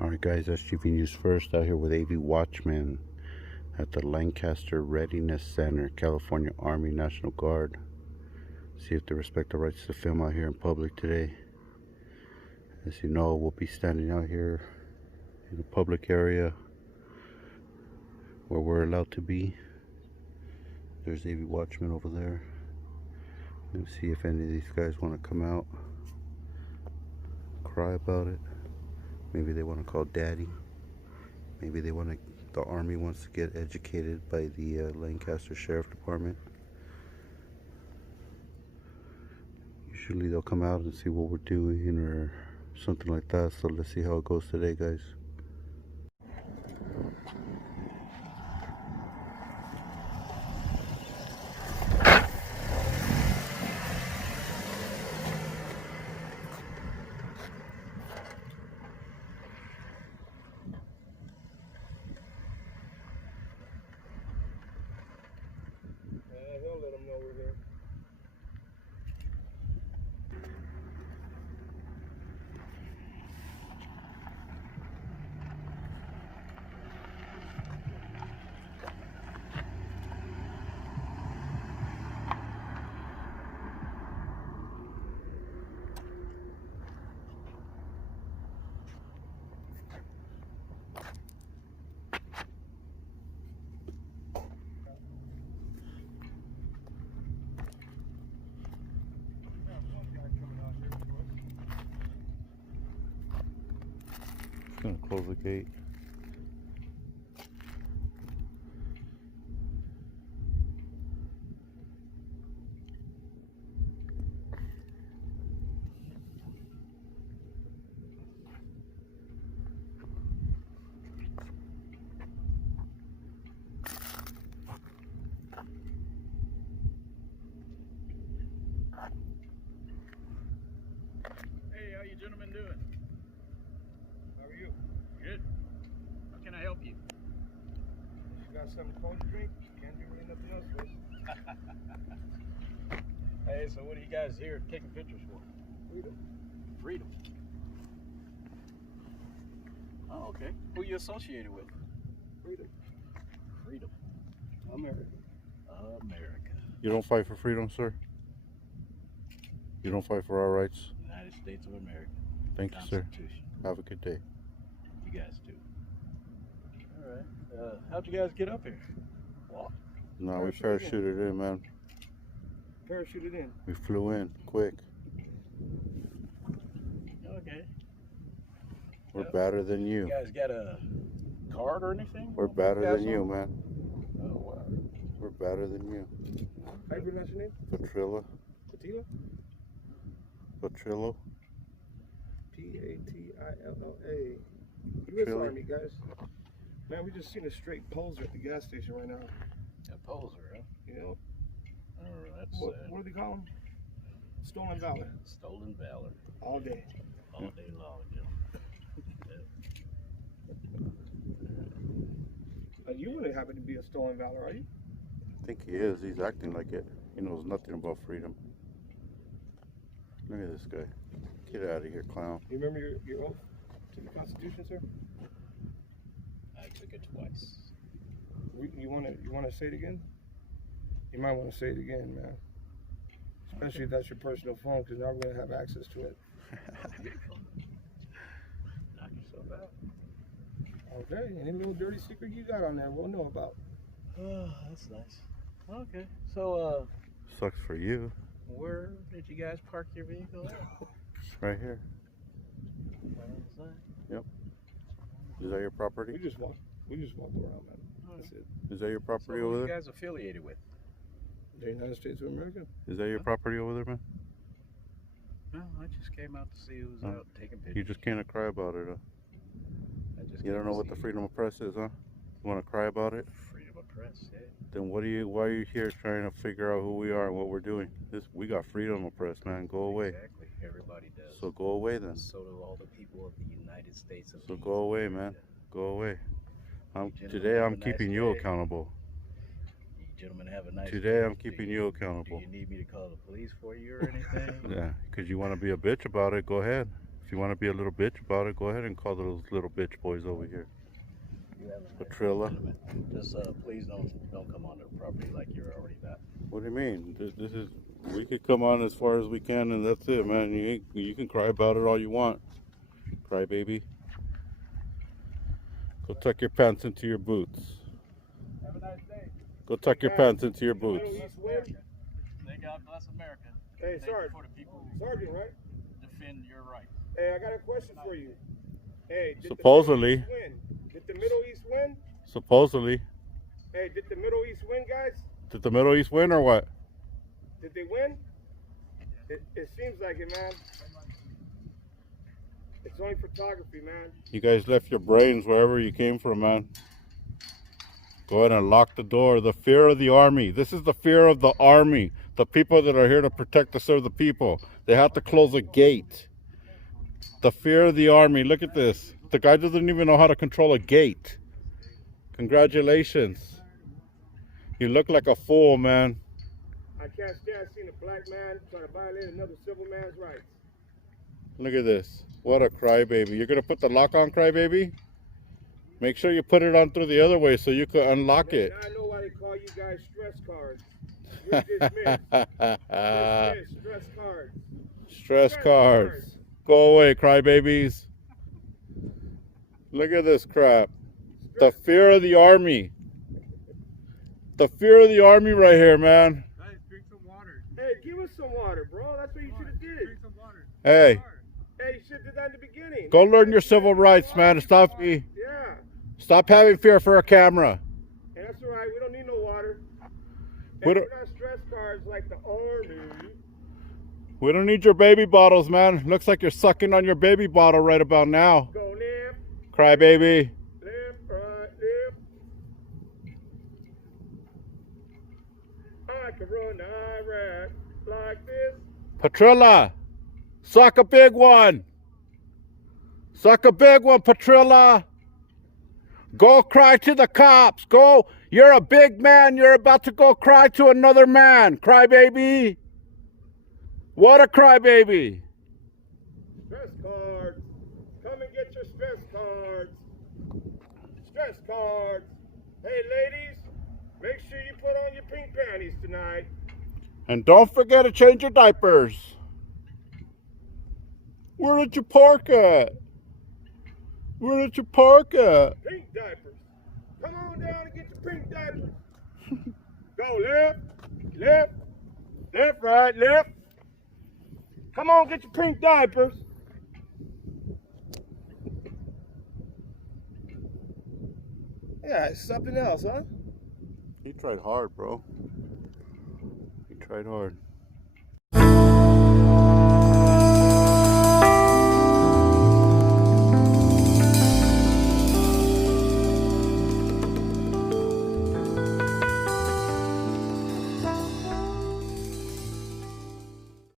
Alright guys, that's GV News First out here with AV Watchman at the Lancaster Readiness Center, California Army National Guard. See if they respect the rights to film out here in public today. As you know, we'll be standing out here in a public area where we're allowed to be. There's AV Watchman over there. Let's see if any of these guys want to come out, cry about it. Maybe they want to call daddy. Maybe they want to, the army wants to get educated by the Lancaster Sheriff Department. Usually they'll come out and see what we're doing or something like that. So let's see how it goes today, guys. He'll let them know we're here. Gonna close the gate. Hey, how you gentlemen doing? How are you? Good. How can I help you? You got something cold to drink? Can't do really nothing else with. Hey, so what are you guys here taking pictures for? Freedom. Freedom. Oh, okay. Who you associated with? Freedom. Freedom. America. America. You don't fight for freedom, sir? You don't fight for our rights? United States of America. Thank you, sir. Constitution. Have a good day. You guys do. All right. How'd you guys get up here? Walk. No, we Parachuted parachuted in, man. Parachuted in. We flew in quick. Okay. We're better than You you. guys got a card or anything? We're better than you, man. Oh, wow. We're better than you. How do you pronounce your name? Petrilla. Patilla? Petrillo. P-A-T-I-L-L-A. U.S. Patrilli. Army, guys. Man, we just seen a straight poser at the gas station right now. A poser, huh? You know? Oh, that's What do they call them? Stolen valor. stolen valor. All day. All day long, you know. You wouldn't happen to be a stolen valor, are you? I think he is. He's acting like it. He knows nothing about freedom. Look at this guy. Get out of here, clown. You remember your oath to the Constitution, sir? I took it twice. You wanna say it again? You might want to say it again, man. Especially if that's your personal phone, because now we're gonna have access to it. Knock yourself out. Okay. Any little dirty secret you got on there, we'll know about. Oh, that's nice. Okay, so Sucks for you. where did you guys park your vehicle at? Right here. Right on the side. Is that your property? We just walk around, man. That's it. Is that your So property who over are you there? guys affiliated with? The United States of America. Is that your property over there, man? No, I just came out to see who's Oh. out taking pictures. You just can't cry about it. I just You came don't know to what the see freedom of press is, huh? You want to cry about it? Freedom of press, yeah. Then why are you here trying to figure out who we are and what we're doing? We got freedom of press, man. Go away. Exactly. Everybody does. So go away then. So do all the people of the United States of So go away, man. Go away. Gentlemen, Today have I'm a nice keeping you day. accountable. You gentlemen have a nice Today day. I'm keeping you accountable. Do you need me to call the police for you or anything? Yeah, because you want to be a bitch about it, go ahead. If you want to be a little bitch about it, go ahead and call those little bitch boys over here. Patrilla. Just please don't come on their property like you're already that. What do you mean? This is, we could come on as far as we can, and that's it, man. You can cry about it all you want. Cry baby. Go tuck your pants into your boots. Have a nice day. Go tuck your pants into your boots. Thank God bless America. Hey, Thank you Sergeant. for the people who Sergeant, right? defend your rights. Hey, I got a question for you. Hey, did Supposedly. the Middle East win? Did the Middle East win? Supposedly. Hey, did the Middle East win, guys? Did the Middle East win or what? Did they win? It seems like it, man. It's only photography, man. You guys left your brains wherever you came from, man. Go ahead and lock the door. The fear of the army. This is the fear of the army. The people that are here to protect and serve the people. They have to close a gate. The fear of the army. Look at this. The guy doesn't even know how to control a gate. Congratulations. You look like a fool, man. I can't stand seeing a black man trying to violate another civil man's rights. Look at this. What a crybaby. You're going to put the lock on, crybaby? Make sure you put it on through the other way so you can unlock it. Now I know why they call you guys stress cards. You're dismissed. Stress cards. Stress cards. Go away, crybabies. Look at this crap. The fear of the army. The fear of the army right here, man. Guys, drink some water. Hey, give us some water, bro. That's what you should have did. Drink some water. Hey, Hey, you should have did that in the beginning. go learn your civil rights, man. Stop having fear for a camera. And that's all right. We don't need no water. We And don't- we're not stress cards like the army. We don't need your baby bottles, man. Looks like you're sucking on your baby bottle right about now. Go left, Crybaby. left, right, left. I can run Iraq like this. Patrilla. Suck a big one. Suck a big one, Patrilla. Go cry to the cops. Go. You're a big man. You're about to go cry to another man. Crybaby. What a crybaby. Stress cards. Come and get your stress cards. Stress cards. Hey, ladies, make sure you put on your pink panties tonight. And don't forget to change your diapers. Where did you park at? Where did you park at? Pink diapers. Come on down and get your pink diapers. Go left, left, left, right, left. Come on, get your pink diapers. Yeah, it's something else, huh? He tried hard, bro. He tried hard.